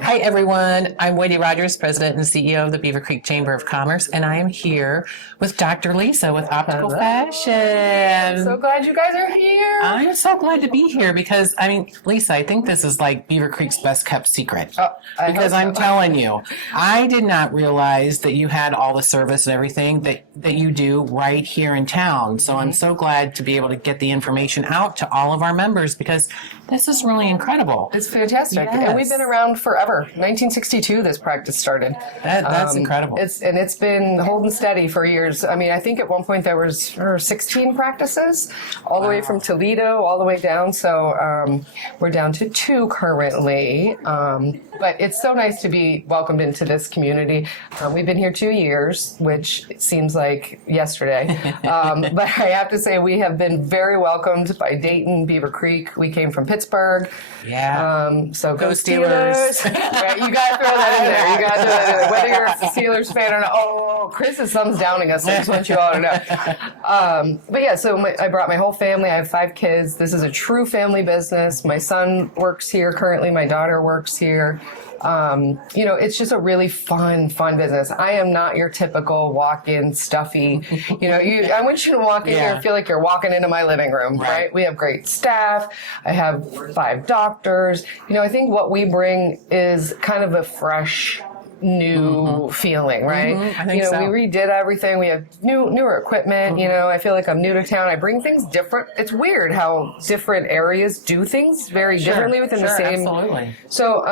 Hi, everyone. I'm Wendy Rodgers, President and CEO of the Beavercreek Chamber of Commerce, and I am here with Dr. Lisa with Optical Fashions. So glad you guys are here. I'm so glad to be here because, Lisa, I think this is like Beavercreek's best kept secret. Because I'm telling you, I did not realize that you had all the service and everything that you do right here in town. So I'm so glad to be able to get the information out to all of our members because this is really incredible. It's fantastic. Yes. And we've been around forever. 1962 this practice started. That's incredible. It's been holding steady for years. I think at one point there was 16 practices, all the way from Toledo all the way down. So we're down to 2 currently. But it's so nice to be welcomed into this community. We've been here 2 years, which seems like yesterday. But I have to say we have been very welcomed by Dayton, Beavercreek. We came from Pittsburgh. Yeah. So go Steelers. Right, you got to throw that in there. You got to throw that in there. Whether you're a Steelers fan or not. Oh, Chris is thumbs downing us. I just want you all to know. But yeah, so I brought my whole family. I have 5 kids. This is a true family business. My son works here currently. My daughter works here. It's just a really fun business. I am not your typical walk-in stuffy, I want you to walk in here and feel like you're walking into my living room, right? We have great staff. I have 5 doctors. I think what we bring is kind of a fresh, new feeling, right? I think so. We redid everything. We have newer equipment. I feel like I'm new to town. I bring things different. It's weird how different areas do things very differently within the same. Absolutely. So,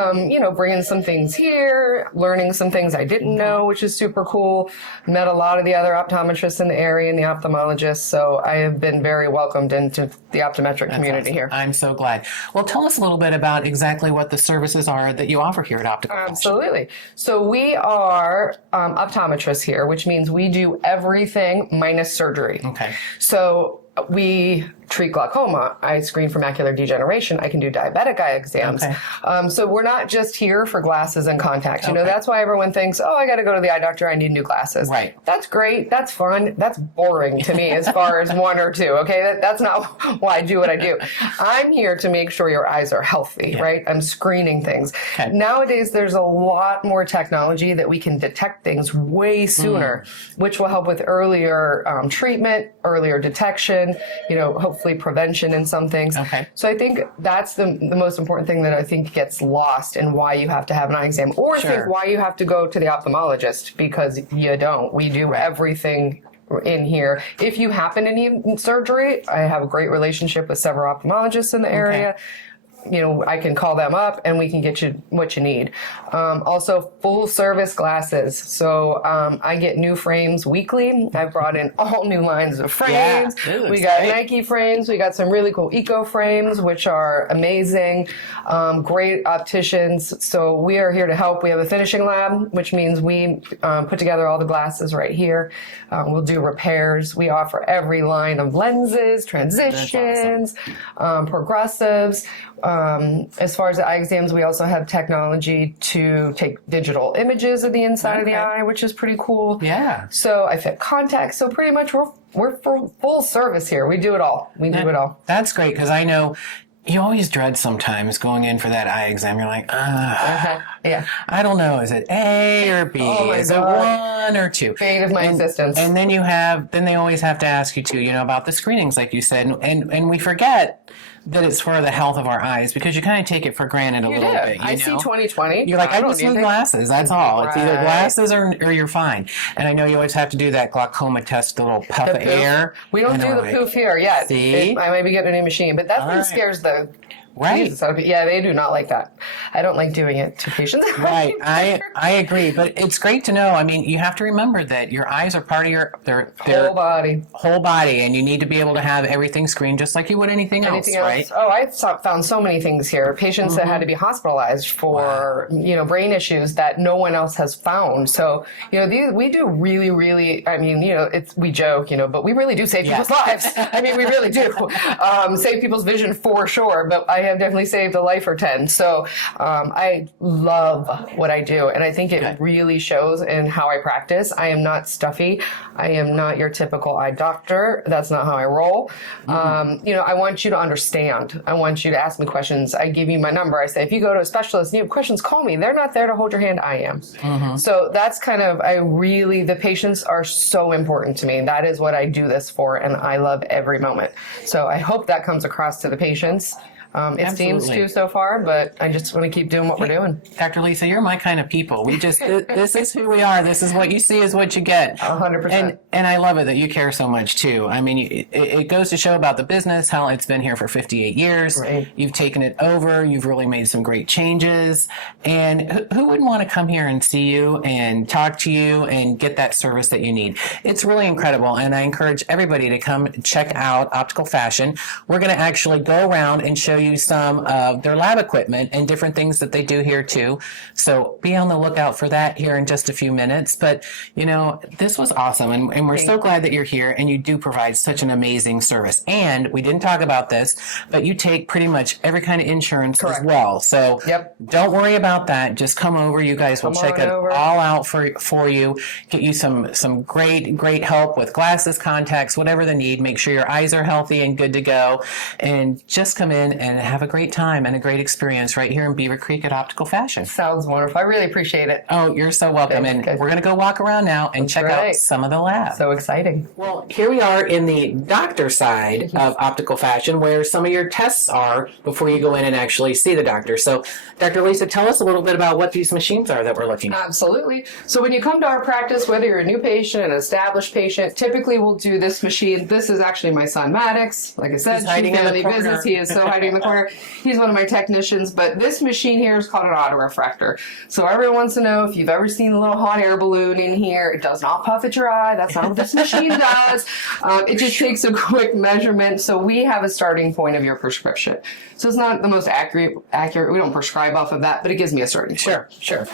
bringing some things here, learning some things I didn't know, which is super cool. Met a lot of the other optometrists in the area and the ophthalmologists. So I have been very welcomed into the optometric community here. I'm so glad. Well, tell us a little bit about exactly what the services are that you offer here at Optical Fashions. Absolutely. So we are optometrists here, which means we do everything minus surgery. Okay. So we treat glaucoma. I screen for macular degeneration. I can do diabetic eye exams. Okay. So we're not just here for glasses and contacts. That's why everyone thinks, oh, I got to go to the eye doctor. I need new glasses. Right. That's great. That's fun. That's boring to me as far as 1 or 2. Okay. That's not why I do what I do. I'm here to make sure your eyes are healthy, right? I'm screening things. Okay. Nowadays, there's a lot more technology that we can detect things way sooner, which will help with earlier treatment, earlier detection, hopefully prevention in some things. Okay. So I think that's the most important thing that I think gets lost in why you have to have an eye exam or think why you have to go to the ophthalmologist, because you don't. We do everything in here. If you happen to need surgery, I have a great relationship with several ophthalmologists in the area. I can call them up and we can get you what you need. Also, full service glasses. So I get new frames weekly. I've brought in all new lines of frames. Yeah, we got Nike frames. We got some really cool eco frames, which are amazing. Great opticians. So we are here to help. We have a finishing lab, which means we put together all the glasses right here. We'll do repairs. We offer every line of lenses, transitions, progressives. As far as the eye exams, we also have technology to take digital images of the inside of the eye, which is pretty cool. Yeah. So I fit contacts. So pretty much we're full service here. We do it all. We do it all. That's great because I know you always dread sometimes going in for that eye exam. You're like, yeah. I don't know. Is it A or B? Is it 1 or 2? Fate of my existence. And then then they always have to ask you too, about the screenings, like you said, and we forget that it's for the health of our eyes because you kind of take it for granted a little bit. I see 20/20. You're like, I just need glasses. That's all. It's either glasses or you're fine. And I know you always have to do that glaucoma test, the little puff of air. We don't do the poof here yet. See? I might be getting a new machine, but that thing scares the Jesus, yeah, they do not like that. I don't like doing it to patients. Right. I agree. But it's great to know. You have to remember that your eyes are part of your whole body. Whole body. And you need to be able to have everything screened just like you would anything else, right? Oh, I found so many things here. Patients that had to be hospitalized for, brain issues that no one else has found. So, we do really, really, we joke, but we really do save people's lives. We really do. Save people's vision for sure. But have definitely saved a life or 10. So I love what I do. And I think it really shows in how I practice. I am not stuffy. I am not your typical eye doctor. That's not how I roll. I want you to understand. I want you to ask me questions. I give you my number. I say, if you go to a specialist and you have questions, call me. They're not there to hold your hand. I am. So that's kind of, the patients are so important to me. That is what I do this for. And I love every moment. So I hope that comes across to the patients. It seems to so far, but I just want to keep doing what we're doing. Dr. Lisa, you're my kind of people. This is who we are. This is what you see is what you get. 100%. And I love it that you care so much too. I mean, it goes to show about the business, how it's been here for 58 years. Right. You've taken it over. You've really made some great changes. And who wouldn't want to come here and see you and talk to you and get that service that you need? It's really incredible. And I encourage everybody to come check out Optical Fashion. We're going to actually go around and show you some of their lab equipment and different things that they do here too. So be on the lookout for that here in just a few minutes. But, this was awesome. And we're so glad that you're here and you do provide such an amazing service. And we didn't talk about this, but you take pretty much every kind of insurance as well. So don't worry about that. Just come over. You guys will check it all out for you, get you some great help with glasses, contacts, whatever the need. Make sure your eyes are healthy and good to go. And just come in and have a great time and a great experience right here in Beavercreek at Optical Fashion. Sounds wonderful. I really appreciate it. Oh, you're so welcome. And we're going to go walk around now and check out some of the lab. So exciting. Well, here we are in the doctor side of Optical Fashion where some of your tests are before you go in and actually see the doctor. So, Dr. Lisa, tell us a little bit about what these machines are that we're looking at. Absolutely. So when you come to our practice, whether you're a new patient, an established patient, typically we'll do this machine. This is actually my son, Maddox. Like I said, hiding in the corner. Business. He is so hiding in the corner. He's one of my technicians, but this machine here is called an autorefractor. So everyone wants to know if you've ever seen a little hot air balloon in here. It does not puff at your eye. That's not what this machine does. It just takes a quick measurement. So we have a starting point of your prescription. So it's not the most accurate. We don't prescribe off of that, but it gives me a starting point. Sure.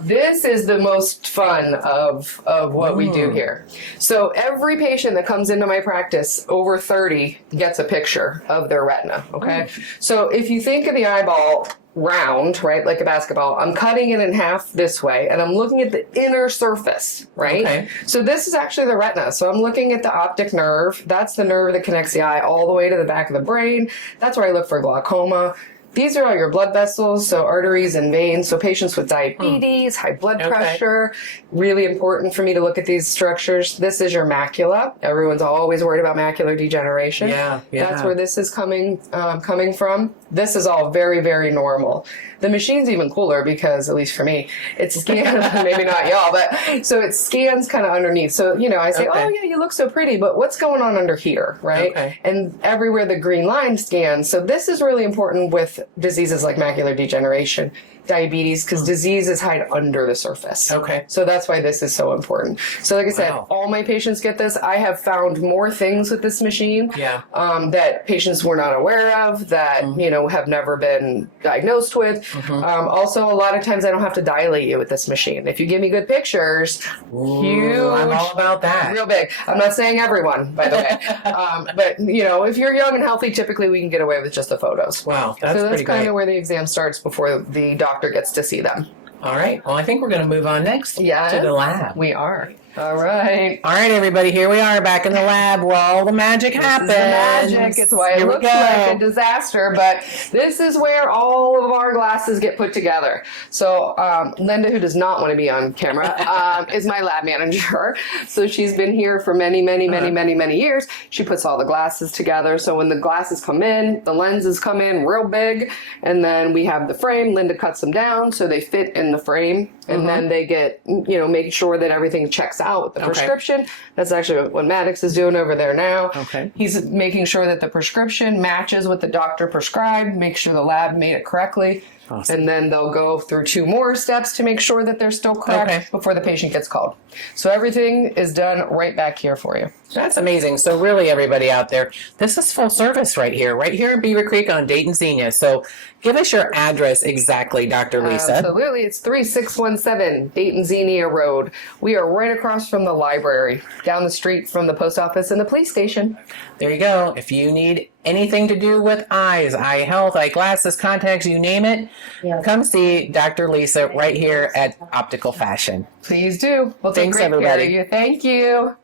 This is the most fun of what we do here. So every patient that comes into my practice over 30 gets a picture of their retina, okay? So if you think of the eyeball round, right, like a basketball, I'm cutting it in half this way, and I'm looking at the inner surface, right? Okay. So this is actually the retina. So I'm looking at the optic nerve. That's the nerve that connects the eye all the way to the back of the brain. That's where I look for glaucoma. These are all your blood vessels, so arteries and veins. So patients with diabetes, high blood pressure, really important for me to look at these structures. This is your macula. Everyone's always worried about macular degeneration. Yeah. That's where this is coming from. This is all very, very normal. The machine's even cooler because, at least for me, it scans, maybe not y'all, but so it scans kind of underneath. So, I say, oh yeah, you look so pretty, but what's going on under here, right? Okay. And everywhere the green line scans. So this is really important with diseases like macular degeneration, diabetes, because diseases hide under the surface. Okay. So that's why this is so important. So like I said, all my patients get this. I have found more things with this machine that patients were not aware of, that, have never been diagnosed with. Also, a lot of times I don't have to dilate you with this machine. If you give me good pictures, huge. I'm all about that. Real big. I'm not saying everyone, by the way. But, if you're young and healthy, typically we can get away with just the photos. Wow, So that's pretty kind great. of where the exam starts before the doctor gets to see them. All right. Well, I think we're going to move on next to the lab. We are. All right. All right, everybody. Here we are back in the lab where all the magic happens. This is the magic. It's why it looks like a disaster, but this is where all of our glasses get put together. So Linda, who does not want to be on camera, is my lab manager. So she's been here for many years. She puts all the glasses together. So when the glasses come in, the lenses come in real big, and then we have the frame. Linda cuts them down so they fit in the frame, and then they get, make sure that everything checks out with the prescription. That's actually what Maddox is doing over there now. Okay. He's making sure that the prescription matches what the doctor prescribed, make sure the lab made it correctly. Awesome. And then they'll go through 2 more steps to make sure that they're still correct before the patient gets called. So everything is done right back here for you. That's amazing. So really, everybody out there, this is full service right here in Beavercreek on Dayton Xenia. So give us your address exactly, Dr. Lisa. Absolutely. It's 3617 Dayton Xenia Road. We are right across from the library, down the street from the post office and the police station. There you go. If you need anything to do with eyes, eye health, eye glasses, contacts, you name it, come see Dr. Lisa right here at Optical Fashion. Please do. Well, Thanks, take great care everybody. of you. Thank you.